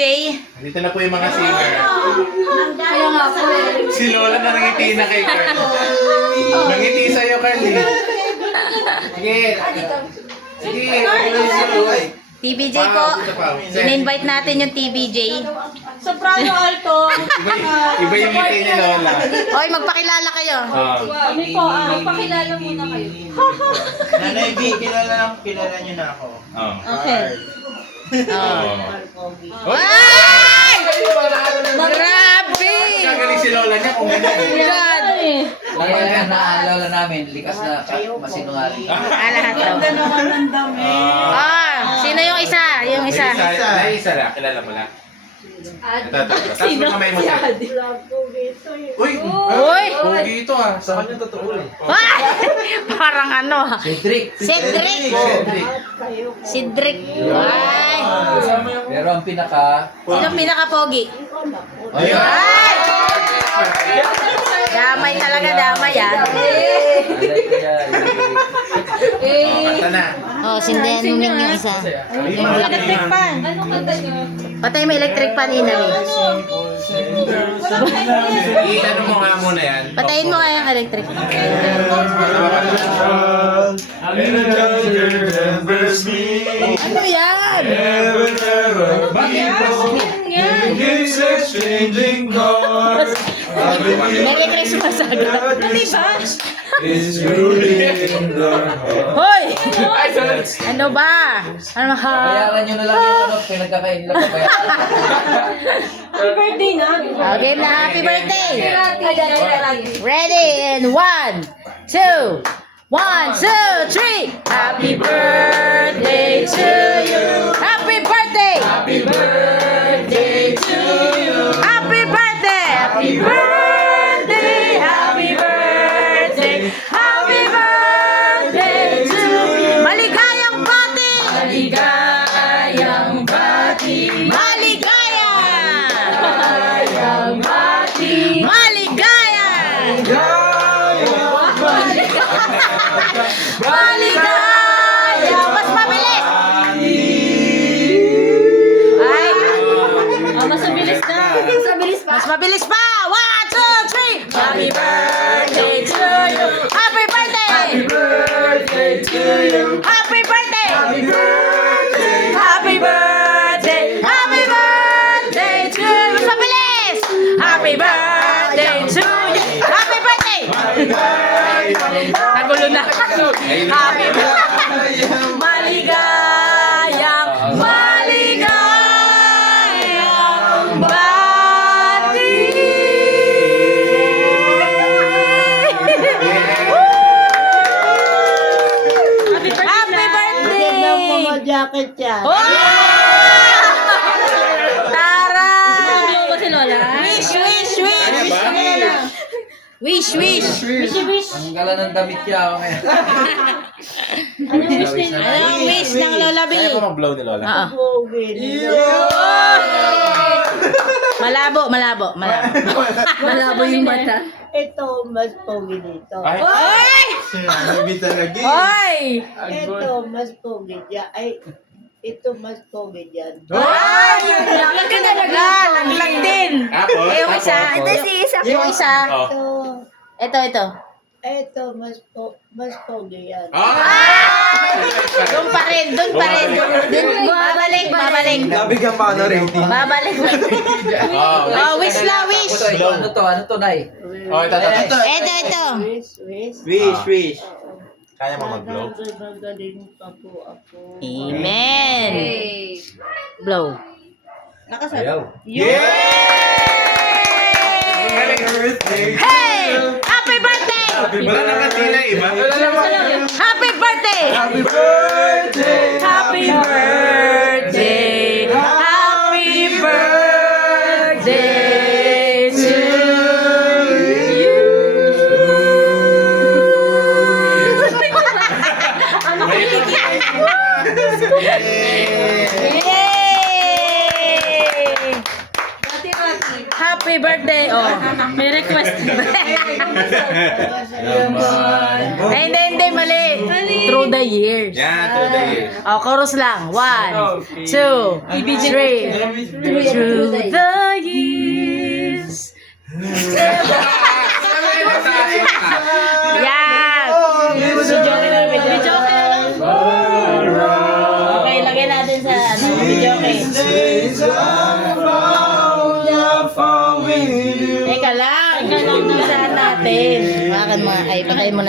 Dito na po yung mga singer. Kaya nga po eh. Si Lola na nangiti na kay Carl. Nangiti sa'yo, Carl. Sige. Sige. TBJ po. In-invite natin yung TBJ. Soprano alto. Iba yung ngiti ni Lola. Oy, magpakilala kayo. Kami po, magpakilala muna kayo. Nanay B, kilala niyo na ako. Okay. Ay! Grabe! Nagaling si Lola niya kung God! Kaya naalala namin, likas na masinungaling. Lahat daw. Sino yung isa? Yung isa. Isa na. Kilala mo na. Tapos mo kamay mo siya. Uy! Uy! Pogi ito Sa kanya totoo eh. Parang ano. Cedric. Cedric. Cedric. Ay! Pero ang pinaka... Sino pinaka-pogi? Ayun! Ay! Damay talaga, damay ah. Kanta na. Oh, sindayan mo yung isa. Electric fan. Anong kanta niyo? Patay may electric pan inari. I-ano mo nga muna yan. Patayin mo nga yung electric pan. Ano yan? Merry Christmas agad. Hoy! Ano ba? Ano ha? Bayaran nyo na lang yung ano, pinagkakain nila pabayaran. Happy birthday na. Okay na, happy birthday! Ready in 1, 2, 1, 2, 3. Happy birthday to you. Happy birthday. Happy birthday to you. Happy birthday. Happy birthday. Happy birthday. Happy birthday to you. Maligayang bati. Maligayang bati. Maligaya. Maligayang bati. Maligaya. Maligaya! Mas mabilis! Ay! Mas mabilis na. Mas mabilis pa. Mas mabilis pa! 1, 2, 3! Happy birthday to you! Happy birthday! Happy birthday to you! Happy birthday! Happy birthday! Happy birthday! Happy birthday to you! Mas mabilis! Happy birthday to you! Happy birthday! Nagulo na. Happy birthday! Maligayang, maligayang bati! Happy birthday! jacket yan. Oh! Tara! Ano ba si Lola? Wish, wish, wish! Wish, wish! Ang gala ng damit niya. Anong wish niya? Anong wish ng Lola B? Kaya ko mag-blow ni Lola. Oo. Malabo, malabo, malabo. Malabo yung mata. Ito, mas pogi dito. Ay! Oy! Sinabi talaga Oy! Ito, mas pogi dyan. Ay, ito, mas pogi dyan. Ay! Laglag ka talaga! Laglag din! Tapos? Yung isa. Tapos? Yung isa. Oh. Ito, Ito. ito, mas pogi yan. Ay! Doon pa rin, doon pa rin. Doon, babalik, babalik. Nabigyan pa na rating. Babalik. Oh, wish la, wish. Ano to? Ano to, Nay? Oh, ito. Ito. Wish. Kaya mo mag-blow? Magaling pa po ako. Amen. Blow. Ayaw. Hey! Happy birthday! Wala na kasila iba. Happy birthday! Happy birthday! Happy birthday! Happy birthday to you! Yay! Happy birthday! Oh, may request. Ay, hindi, mali. Through the years. Yan, through the years. Oh, chorus lang. 1, 2, 3. Teka lang. Teka lang. Saan natin? Makan mga, ay, patayin mo na.